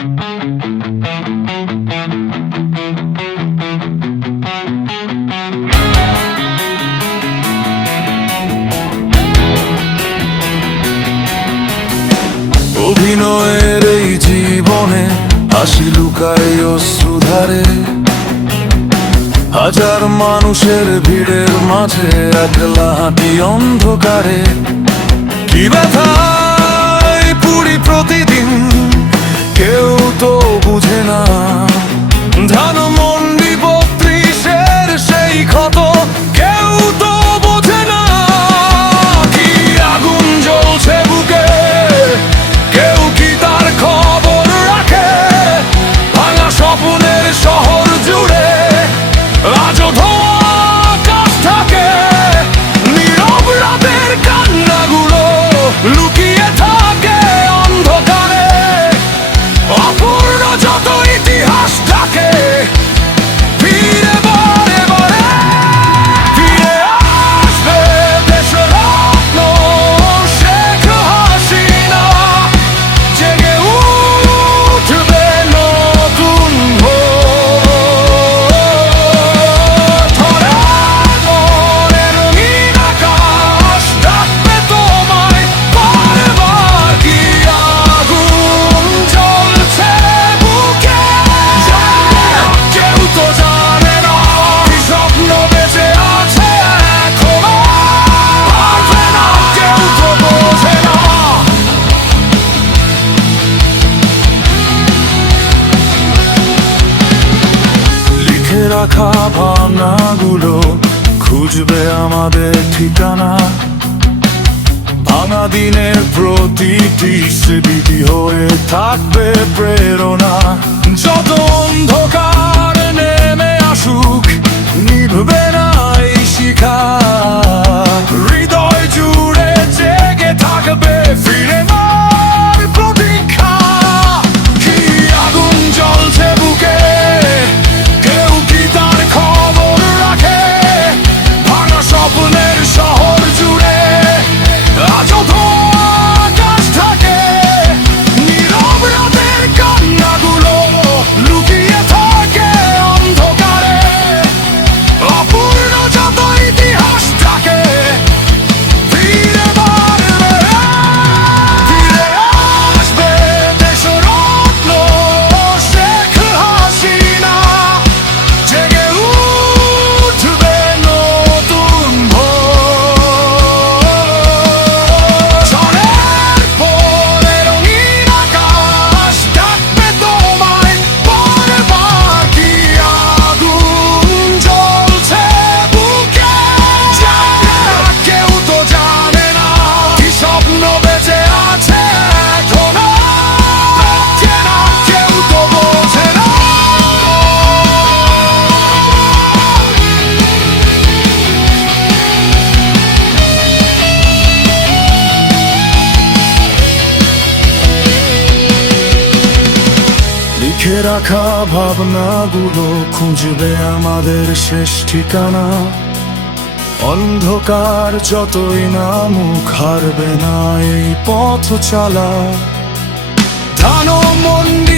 অভিনয়ের এই জীবনে হাসি লুকায় অশ্রুধারে, হাজার মানুষের ভিড়ের মাঝে একলা হাঁটি অন্ধকারে। কি ব্যথায় পুরি প্রতিদিন, কেউ তো বুঝে না। ধানমন্ডি ৩২-এর সেই ক্ষত কেউ তো বোঝে না। কি আগুন জ্বলছে বুকে, কেউ কি তার খবর রাখে? ভাঙা স্বপ্নের শহর জুড়ে আজও ধোঁয়া আকাশ থাকে। নীরব রাতের কান্নাগুলো লুকিয়ে থাকে অন্ধকারে। অপূর্ণ যত ইতিহাস থাকে ফিরে বারে বারে ফিরে আসবে দেশরত্ন শেখ হাসিনা। জেগে উঠবে নতুন ভোর। ধরা মনে রঙিন আকাশ ডাকবে তোমায় বারবার। কি আগুন জ্বলছে বুকে, কেউ তো জানে না। কি স্বপ্ন বেঁচে আছে এখনো, পারবে না, কেউ তো বোঝে না। লিখে রাখা ভাবনাগুলো খুঁজবে আমাদের ঠিকানা। ভাঙা দিনের প্রতিটি স্মৃতি হয়ে থাকবে প্রেরণা। যত অন্ধকার নেমে আসুক নিভবে না এই শিখা। হৃদয় জুড়ে জেগে থাকবে ফিরে নার প্রতীক্ষা। কি আগুন জ্বলছে বুকে, কেউ কি তার খবর রাখে? ভাঙা স্বপ্নের শহর জুড়ে আজও ধোঁয়া আকাশ থাকে। নীরব রাতের কান্নাগুলো লুকিয়ে থাকে অন্ধকারে। অপূর্ণ যত ইতিহাস থাকে ফিরে বারবে ফিরে আসবে দেশরত্ন শেখ হাসিনা। জেগে উঠবে নতুন ভোর। ঝড়ের পরে রঙিন আকাশ ডাকবে তোমায় বারবার। কি আগুন জ্বলছে বুকে, কেউ তো জানে না। কি স্বপ্ন বেঁচে আছে এখনো, কেউ তো বোঝে না। লিখে রাখা ভাবনাগুলো খুঁজবে আমাদের শেষ ঠিকানা। অন্ধকার যতই নামুক হারবে না এই পথ চালা। ধানমন্ডি